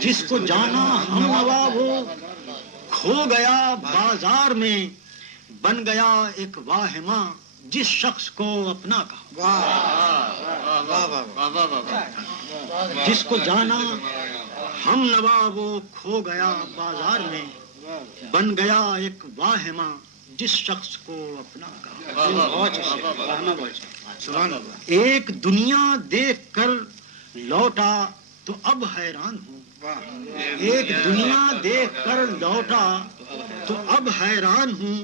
جس کو جانا ہم نوا وہ کھو گیا بازار میں، بن گیا ایک واہمہ جس شخص کو اپنا کہا۔ جس کو جانا ہم نوا وہ کھو گیا بازار میں، بن گیا ایک واہمہ جس شخص کو اپنا کہا۔ ایک دنیا دیکھ کر لوٹا تو اب حیران ہوں، ایک دنیا دیکھ کر لوٹا تو اب حیران ہوں،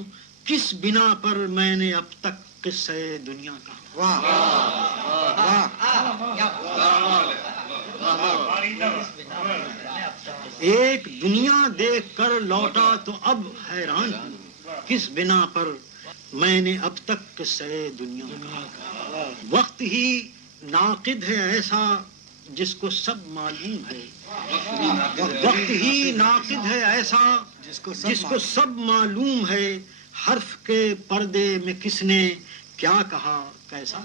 کس بنا پر میں نے اب تک قصے دنیا کا۔ ایک دنیا دیکھ کر لوٹا تو اب حیران ہوں، کس بنا پر میں نے اب تک قصے دنیا کا۔ وقت ہی ناقد ہے ایسا جس کو سب معلوم ہے، وقت ہی ناقد ہے ایسا جس کو سب معلوم ہے، حرف کے پردے میں کس نے کیا کہا کیسا۔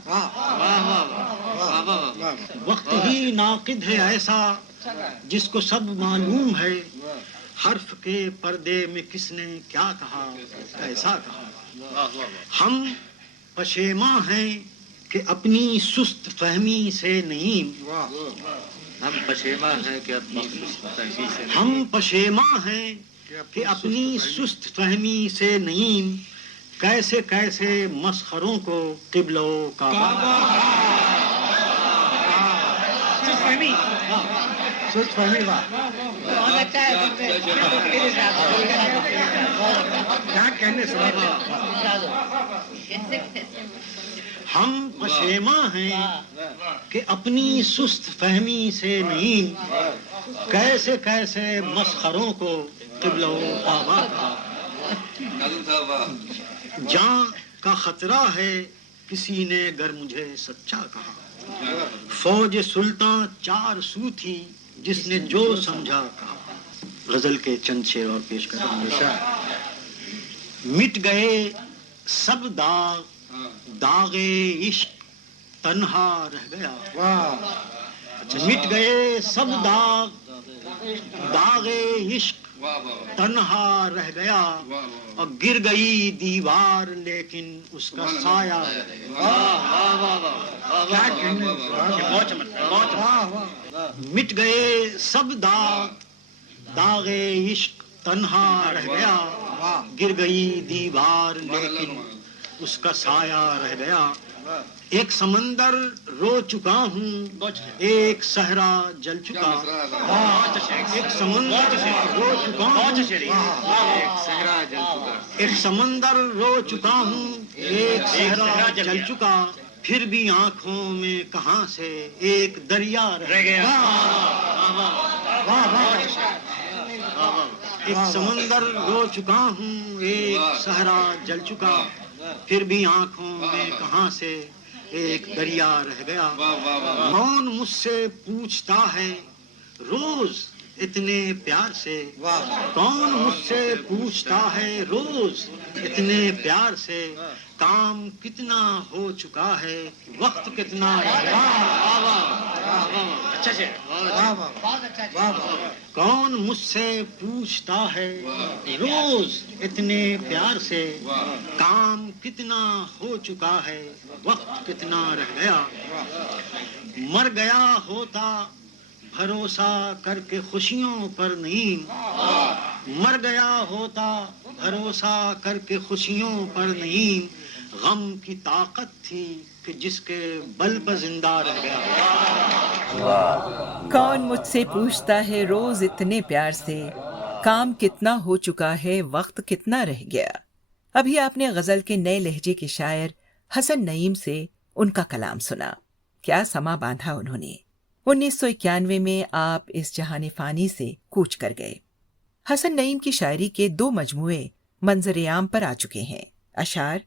وقت ہی ناقد ہے ایسا جس کو سب معلوم ہے، حرف کے پردے میں کس نے کیا کہا کیسا کہا۔ ہم پشیماں ہیں کہ اپنی سست فہمی سے نہیں، ہم پشیماں ہیں کہ اپنی سست فہمی سے ہم پشیماں ہیں کہ اپنی سست فہمی سے نہیں، کیسے کیسے مسخروں کو قبلہ و کعبہ۔ سست فہمی کیا کہنے سنا۔ ہم پشیماں ہیں کہ اپنی سست فہمی سے نہیں، کیسے کیسے مسخروں کو قبلہ و کعبہ۔ جان کا خطرہ ہے کسی نے گر مجھے سچا کہا، فوج سلطان 4 سو تھی جس نے جو سمجھا کہا۔ غزل کے چند شعر اور پیش کرتا ہوں۔ مٹ گئے سب داغ، داغ عشق تنہا رہ گیا۔ مٹ گئے سب داغ، داغ عشق تنہا رہ گیا، اور گر گئی دیوار لیکن اس کا سایہ رہ گیا۔ مٹ گئے سب داغ، داغ عشق تنہا رہ گیا، گر گئی دیوار لیکن اس کا سایہ رہ گیا۔ ایک سمندر رو چکا ہوں، ایک صحرا جل چکا، ایک سمندر رو چکا ہوں، ایک سمندر رو چکا ہوں، ایک صحرا جل چکا، پھر بھی آنکھوں میں کہاں سے ایک دریا رہ گیا۔ ایک سمندر رو چکا ہوں، ایک صحرا جل چکا، پھر بھی آنکھوں میں کہاں سے ایک دریا رہ گیا۔ کون مجھ سے پوچھتا ہے روز اتنے پیار سے، کون مجھ سے پوچھتا ہے روز اتنے پیار سے، کام کتنا ہو چکا ہے وقت کتنا رہ گیا۔ کون مجھ سے پوچھتا ہے روز اتنے پیار سے، کام کتنا ہو چکا ہے وقت کتنا رہ گیا۔ مر گیا ہوتا بھروسہ کر کے خوشیوں پر نہیں، مر گیا ہوتا بھروسہ کر کے خوشیوں پر نہیں، غم کی طاقت تھی کہ جس کے بل پر زندہ رہ گیا۔ کون مجھ سے پوچھتا ہے روز اتنے پیار سے، کام کتنا ہو چکا ہے وقت کتنا رہ گیا۔ ابھی آپ نے غزل کے نئے لہجے کے شاعر حسن نعیم سے ان کا کلام سنا۔ کیا سما باندھا انہوں نے۔ 1991 میں آپ اس جہان فانی سے کوچ کر گئے۔ حسن نعیم کی شاعری کے 2 مجموعے منظر عام پر آ چکے ہیں، اشعار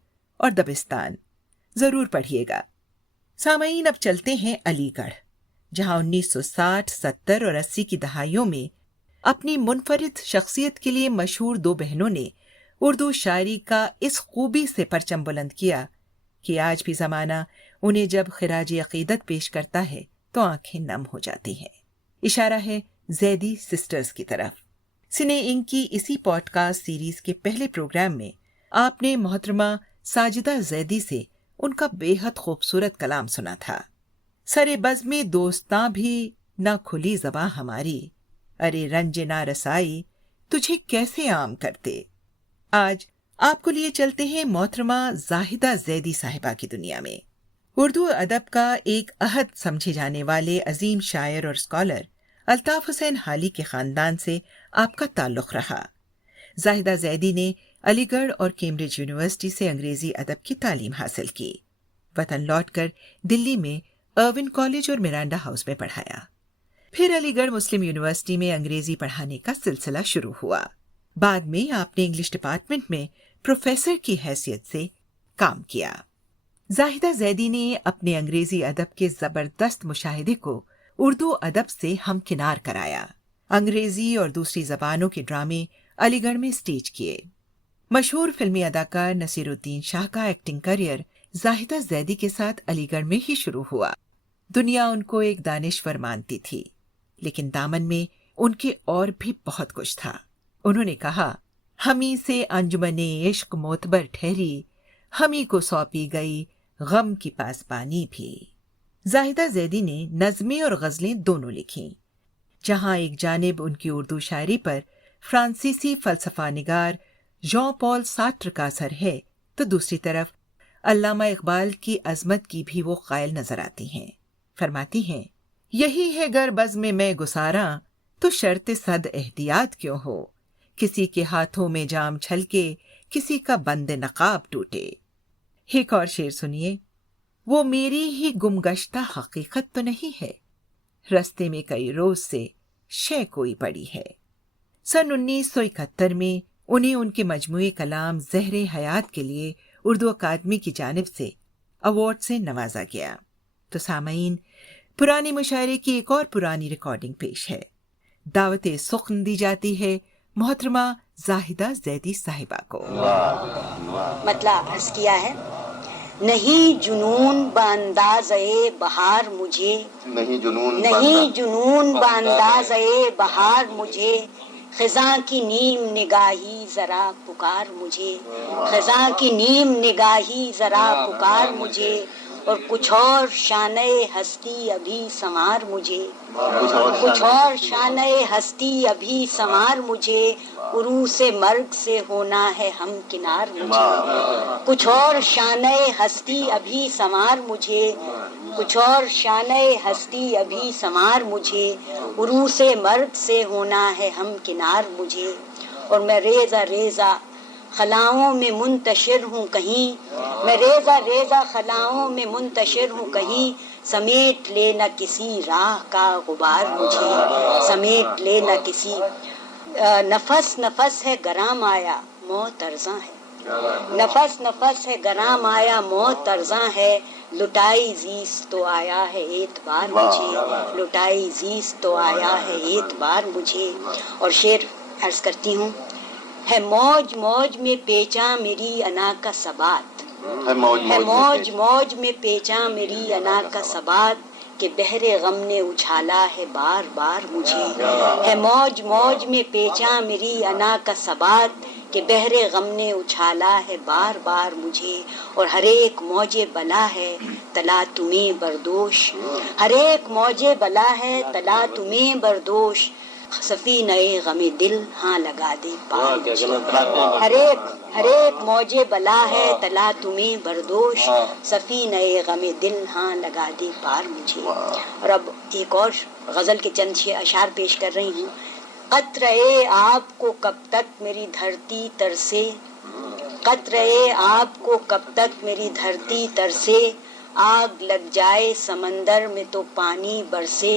اور دبستان، ضرور پڑھیے گا۔ سامعین، اب چلتے ہیں علی گڑھ، جہاں 1960، 70 اور 80 کی دہائیوں میں اپنی منفرد شخصیت کے لیے مشہور 2 بہنوں نے اردو شاعری کا اس خوبی سے پرچم بلند کیا کہ آج بھی زمانہ انہیں جب خراج عقیدت پیش کرتا ہے تو آنکھیں نم ہو جاتی ہیں۔ اشارہ ہے زیدی سسٹرز کی طرف۔ سنے انک کی اسی پوڈ کاسٹ سیریز کے پہلے پروگرام میں آپ نے محترمہ ساجدہ زیدی سے ان کا بے حد خوبصورت کلام سنا تھا۔ سرے بزم دوستاں بھی نہ کھلی زباں ہماری، ارے رنج نہ رسائی تجھے کیسے عام کرتے۔ آج آپ کو لیے چلتے ہیں محترمہ زاہدہ زیدی صاحبہ کی دنیا میں۔ اردو ادب کا ایک عہد سمجھے جانے والے عظیم شاعر اور اسکالر الطاف حسین حالی کے خاندان سے آپ کا تعلق رہا۔ زاہدہ زیدی نے علی گڑھ اور کیمبرج یونیورسٹی سے انگریزی ادب کی تعلیم حاصل کی۔ وطن لوٹ کر دلی میں ارون کالج اور مرانڈا ہاؤس میں پڑھایا۔ پھر علی گڑھ مسلم یونیورسٹی میں انگریزی پڑھانے کا سلسلہ شروع ہوا۔ بعد میں آپ نے انگلش ڈپارٹمنٹ میں پروفیسر کی حیثیت سے کام کیا۔ زاہدہ زیدی نے اپنے انگریزی ادب کے زبردست مشاہدے کو اردو ادب سے ہمکنار کرایا۔ انگریزی اور دوسری زبانوں کے ڈرامے علی گڑھ میں سٹیج کیے۔ مشہور فلمی اداکار نصیر الدین شاہ کا ایکٹنگ کیریئر زاہدہ زیدی کے ساتھ علی گڑھ میں ہی شروع ہوا۔ دنیا ان کو ایک دانشور مانتی تھی، لیکن دامن میں ان کے اور بھی بہت کچھ تھا۔ انہوں نے کہا، ہمیں سے انجمن عشق معتبر ٹھہری، ہمیں کو سونپی گئی غم کی پاسبانی بھی۔ زاہدہ زیدی نے نظمیں اور غزلیں دونوں لکھیں۔ جہاں ایک جانب ان کی اردو شاعری پر فرانسیسی فلسفہ نگار ژان پال سارٹر کا اثر ہے، تو دوسری طرف علامہ اقبال کی عظمت کی بھی وہ قائل نظر آتی ہیں۔ فرماتی ہیں، یہی ہے گر بزم میں گساراں تو شرط صد احتیاط کیوں ہو، کسی کے ہاتھوں میں جام چھلکے کسی کا بند نقاب ٹوٹے۔ ایک اور شعر سنیے، وہ میری ہی گمگشتہ حقیقت تو نہیں ہے، رستے میں کئی روز سے شے کوئی پڑی ہے۔ سن 1971 میں انہیں ان کے مجموعے کلام زہر حیات کے لیے اردو اکادمی کی جانب سے ایوارڈ سے نوازا گیا۔ تو سامعین، پرانے مشاعرے کی ایک اور پرانی ریکارڈنگ پیش ہے۔ دعوت سخن دی جاتی ہے محترمہ زاہدہ زیدی صاحبہ کو۔ مطلب عرض کیا ہے، نہیں جنون باندازے بہار مجھے، نہیں جنون باندازے بہار مجھے، خزاں کی نیم نگاہی ذرا پکار مجھے، خزاں کی نیم نگاہی ذرا پکار مجھے، اور کچھ اور شانہ ہستی ابھی سنوار مجھے، کچھ اور شانہ ہستی ابھی سنوار مجھے، عروس مرگ سے ہونا ہے ہم کنار مجھے، کچھ اور شانہ ہستی ابھی سنوار مجھے، کچھ اور شانہ ہستی ابھی سنوار مجھے، عروس مرگ سے ہونا ہے ہم کنار مجھے، اور میں ریزہ ریزہ خلاؤں میں منتشر ہوں کہیں، میں ریزہ ریزہ خلاؤں میں منتشر ہوں کہیں، سمیٹ لینا کسی راہ کا غبار مجھے، سمیٹ لینا کسی، نفس نفس ہے گرام آیا موت ارزاں ہے، نفس نفس ہے گرام آیا موت ارزاں ہے، لٹائی زیست تو آیا ہے اعتبار مجھے، لٹائی زیست تو آیا ہے اعتبار مجھے۔ اور شعر عرض کرتی ہوں، ہے موج موج میں پیچاں میری انا کا ثبات، ہے موج موج میں پیچاں میری انا کا ثبات، کہ بحر غم نے اچھالا ہے بار بار مجھے، ہے موج موج میں پیچاں میری انا کا ثبات، کہ بحر غم نے اچھالا ہے بار بار مجھے، اور ہر ایک موج بلا ہے تلا تمہیں بردوش، ہر ایک موج بلا ہے تلا تمہیں بردوش، سفینہ غم دل ہاں لگا دے پار مجھے، ہر ایک موج بلا ہے تلا تمہیں بردوش، سفینہ غم دل ہاں لگا دے پار مجھے۔ اور اب ایک اور غزل کے چند اشعار پیش کر رہی ہوں۔ قطرے آپ کو کب تک میری دھرتی ترسے، قطرے آپ کو کب تک میری دھرتی ترسے، آگ لگ جائے سمندر میں تو پانی برسے،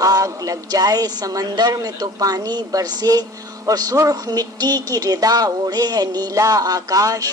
آگ لگ جائے سمندر میں تو پانی برسے، اور سرخ مٹی کی ردا اوڑھے ہے نیلا آکاش،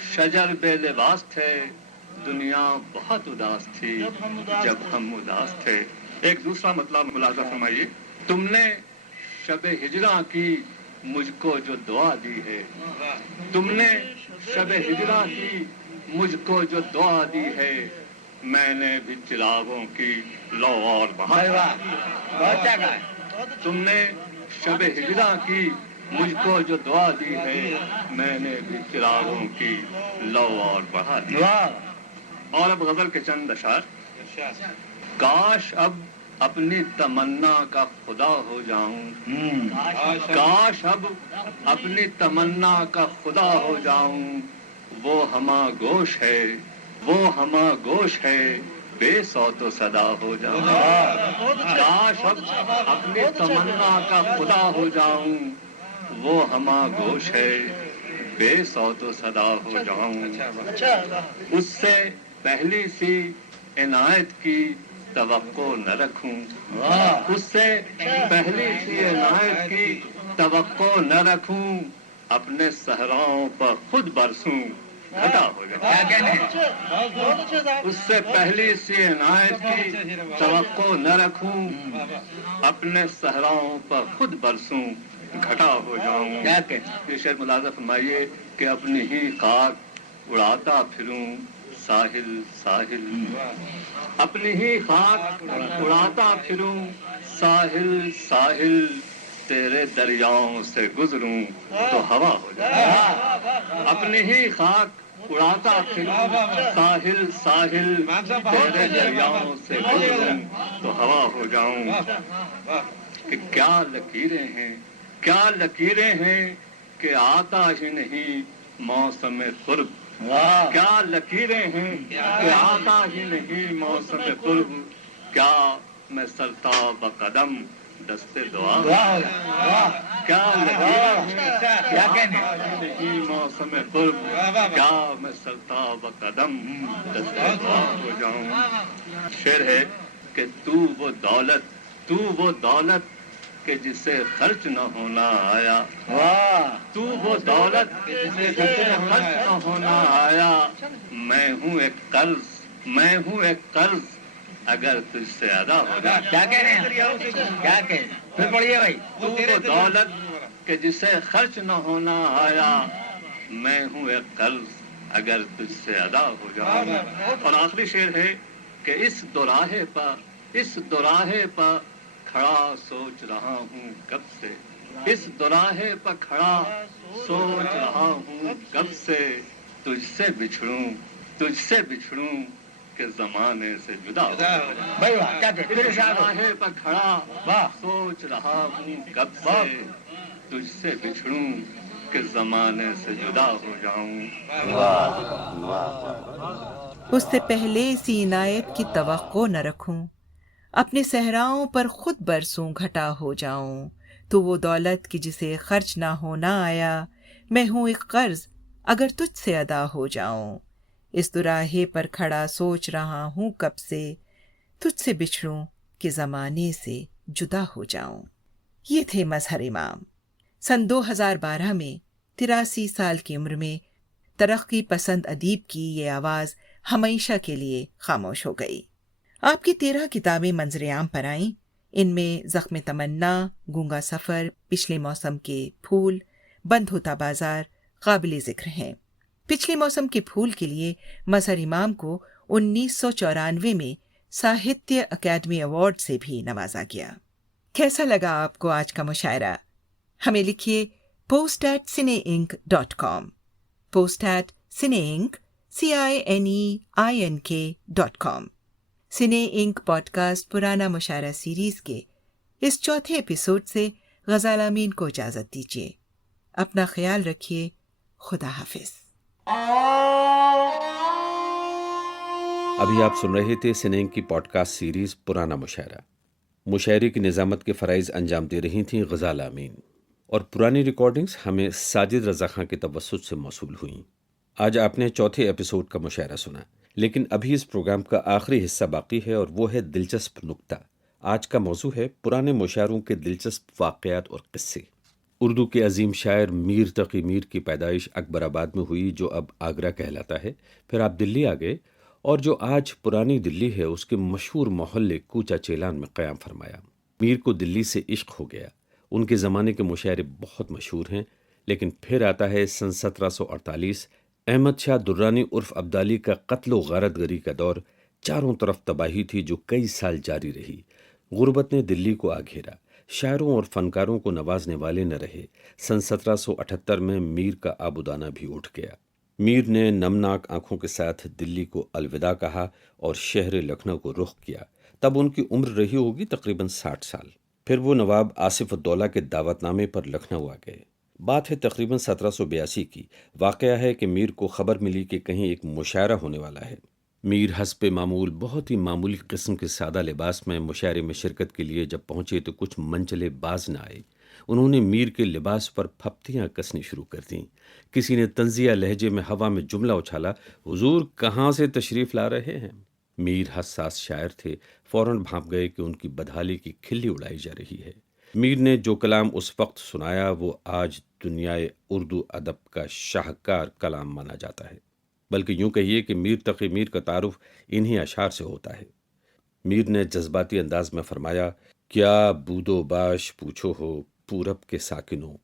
شجر بے لباس تھے، دنیا بہت اداس تھی جب ہم اداس تھے۔ ایک دوسرا مطلب ملاحظہ فرمائیے، تم نے شب ہجراں کی مجھ کو جو دعا دی ہے، تم نے شب ہجراں کی مجھ کو جو دعا دی ہے، میں نے بھی چراغوں کی لو اور بہا۔ تم نے شب ہجراں کی مجھ کو جو دعا دی ہے، میں نے بھی چراغوں کی لو اور بڑھا دی۔ اور اب غزل کے چند اشعار۔ کاش اب اپنی تمنا کا خدا ہو جاؤں، کاش اب اپنی تمنا کا خدا ہو جاؤں، وہ ہما گوش ہے، وہ ہما گوش ہے، بے صوت و صدا ہو جاؤں۔ کاش اب اپنی تمنا کا خدا ہو جاؤں، وہ ہما گوش ہے، بے صوت و صدا ہو جاؤں۔ اس سے پہلی سی عنایت کی توقع نہ رکھوں، اس سے پہلی سی عنایت کی توقع نہ رکھوں، اپنے صحراؤں پر خود برسوں، گھٹا ہو جاؤں۔ اس سے پہلی سی عنایت کی توقع نہ رکھوں، اپنے صحراؤں پر خود برسوں، گھٹا ہو جاؤں۔ یہ شعر ملاحظہ فرمائیے کہ اپنی ہی خاک اڑاتا پھروں ساحل ساحل، اپنی ہی خاک اڑاتا پھروں ساحل ساحل، تیرے دریاؤں سے گزروں تو ہوا ہو جائے۔ اپنی ہی خاک اڑاتا پھروں ساحل ساحل، تیرے دریاؤں سے گزروں تو ہوا ہو جاؤں۔ کہ کیا لکیریں ہیں، کیا لکیریں ہیں کہ آتا ہی نہیں موسم قرب، کیا لکیریں ہیں کہ آتا ہی نہیں موسم قرب، کیا میں سرتاب قدم دستے دعا، کیا لکیریں ہیں کہ آتا ہی نہیں موسم قرب، کیا میں سرتاب قدم دستے دعا ہو جاؤں۔ شعر ہے کہ تو وہ دولت کہ جسے خرچ نہ ہونا آیا، تو وہ دولت کہ جسے خرچ نہ ہونا آیا، میں ہوں ایک قرض، میں ہوں ایک قرض اگر تجھ سے ادا ہو جائے۔ کیا کہہ رہے ہیں، کیا کہہ رہے ہیں، پھر پڑھیے بھائی۔ تو وہ دولت کہ جسے خرچ نہ ہونا آیا، میں ہوں ایک قرض اگر تجھ سے ادا ہو جائے۔ اور آخری شعر ہے کہ اس دوراہے پر کھڑا سوچ رہا ہوں کب سے، اس دوراہے پر کھڑا سوچ رہا ہوں کب سے، تجھ سے بچھڑوں کہ زمانے سے جدا ہو جاؤں۔ اس دوراہے پر کھڑا سوچ رہا ہوں کب سے، تجھ سے بچھڑوں کہ زمانے سے جدا ہو جاؤں۔ اس سے پہلے سی عنایت کی توقع نہ رکھوں، اپنے صحراؤں پر خود برسوں گھٹا ہو جاؤں، تو وہ دولت کی جسے خرچ نہ ہونا آیا، میں ہوں ایک قرض اگر تجھ سے ادا ہو جاؤں۔ اس دوراہے پر کھڑا سوچ رہا ہوں کب سے، تجھ سے بچھڑوں کہ زمانے سے جدا ہو جاؤں۔ یہ تھے مظہر امام۔ سن 2012 میں 83 سال کی عمر میں ترقی پسند ادیب کی یہ آواز ہمیشہ کے لیے خاموش ہو گئی۔ آپ کی 13 کتابیں منظر عام پر آئیں۔ ان میں زخم تمنا، گونگا سفر، پچھلے موسم کے پھول، بند ہوتا بازار قابل ذکر ہیں۔ پچھلے موسم کے پھول کے لیے مظہر امام کو 1994 میں ساہتیہ اکیڈمی ایوارڈ سے بھی نوازا گیا۔ کیسا لگا آپ کو آج کا مشاعرہ؟ ہمیں لکھیے post@cineinc.com، post@cineinc CINEINK.com۔ سنے انک پوڈ کاسٹ پرانا مشاعرہ سیریز کے اس چوتھے ایپیسوڈ سے غزال امین کو اجازت دیجیے۔ اپنا خیال رکھیے۔ خدا حافظ۔ ابھی آپ سن رہے تھے سنینگ کی پوڈ کاسٹ سیریز پرانا مشاعرہ۔ مشاعرے کی نظامت کے فرائض انجام دے رہی تھیں غزال امین، اور پرانی ریکارڈنگز ہمیں ساجد رضا خان کے توسط سے موصول ہوئیں۔ آج آپ نے چوتھے ایپیسوڈ کا مشاعرہ سنا، لیکن ابھی اس پروگرام کا آخری حصہ باقی ہے، اور وہ ہے دلچسپ نکتہ۔ آج کا موضوع ہے پرانے مشاعروں کے دلچسپ واقعات اور قصے۔ اردو کے عظیم شاعر میر تقی میر کی پیدائش اکبر آباد میں ہوئی، جو اب آگرہ کہلاتا ہے۔ پھر آپ دلی آ گئے اور جو آج پرانی دلی ہے اس کے مشہور محلے کوچہ چیلان میں قیام فرمایا۔ میر کو دلی سے عشق ہو گیا۔ ان کے زمانے کے مشاعرے بہت مشہور ہیں، لیکن پھر آتا ہے سن 1748، احمد شاہ درانی عرف ابدالی کا قتل و غارت گری کا دور۔ چاروں طرف تباہی تھی جو کئی سال جاری رہی۔ غربت نے دلی کو آ گھیرا، شاعروں اور فنکاروں کو نوازنے والے نہ رہے۔ سن 1778 میں میر کا آبودانہ بھی اٹھ گیا۔ میر نے نمناک آنکھوں کے ساتھ دلی کو الوداع کہا اور شہر لکھنؤ کو رخ کیا۔ تب ان کی عمر رہی ہوگی تقریباً 60 سال۔ پھر وہ نواب آصف الدولہ کے دعوت نامے پر لکھنؤ آ گئے۔ بات ہے تقریباً 1782 کی۔ واقعہ ہے کہ میر کو خبر ملی کہ کہیں ایک مشاعرہ ہونے والا ہے۔ میر حسب معمول بہت ہی معمولی قسم کے سادہ لباس میں مشاعرے میں شرکت کے لیے جب پہنچے تو کچھ منچلے باز نہ آئے۔ انہوں نے میر کے لباس پر پھپتیاں کسنی شروع کر دیں۔ کسی نے طنزیہ لہجے میں ہوا میں جملہ اچھالا، حضور کہاں سے تشریف لا رہے ہیں؟ میر حساس شاعر تھے، فوراً بھانپ گئے کہ ان کی بدحالی کی کھلی اڑائی جا رہی ہے۔ میر نے جو کلام اس وقت سنایا وہ آج دنیائے اردو ادب کا شاہکار کلام مانا جاتا ہے۔ بلکہ یوں کہیے کہ میر تقی میر کا تعارف انہی اشعار سے ہوتا ہے۔ میر نے جذباتی انداز میں فرمایا، کیا بود و باش پوچھو ہو پورب کے ساکنوں،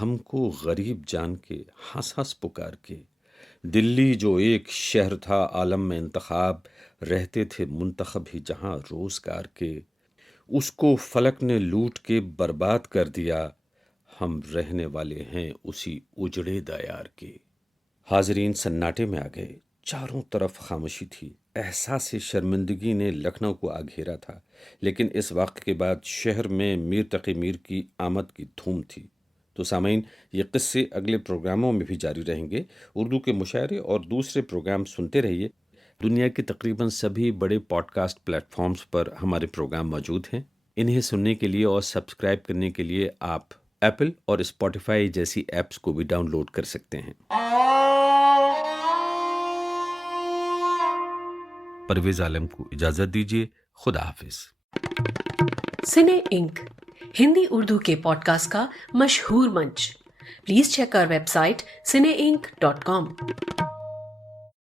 ہم کو غریب جان کے ہنس ہنس پکار کے، دلی جو ایک شہر تھا عالم میں انتخاب، رہتے تھے منتخب ہی جہاں روزگار کے، اس کو فلک نے لوٹ کے برباد کر دیا، ہم رہنے والے ہیں اسی اجڑے دیار کے۔ حاضرین سناٹے میں آ گئے، چاروں طرف خاموشی تھی۔ احساس شرمندگی نے لکھنؤ کو آ گھیرا تھا، لیکن اس واقعے کے بعد شہر میں میر تقی میر کی آمد کی دھوم تھی۔ تو سامعین، یہ قصے اگلے پروگراموں میں بھی جاری رہیں گے۔ اردو کے مشاعرے اور دوسرے پروگرام سنتے رہیے۔ دنیا کے تقریباً سبھی بڑے پوڈ کاسٹ پلیٹ فارمز پر ہمارے پروگرام موجود ہیں۔ انہیں سننے کے لیے اور سبسکرائب کرنے کے لیے آپ ایپل اور اسپوٹیفائی جیسی ایپس کو بھی ڈاؤن لوڈ کر سکتے ہیں۔ پرویز عالم کو اجازت دیجیے۔ خدا حافظ۔ سنے انک ہندی اردو کے پوڈ کاسٹ کا مشہور منچ۔ Please check our website cineink.com۔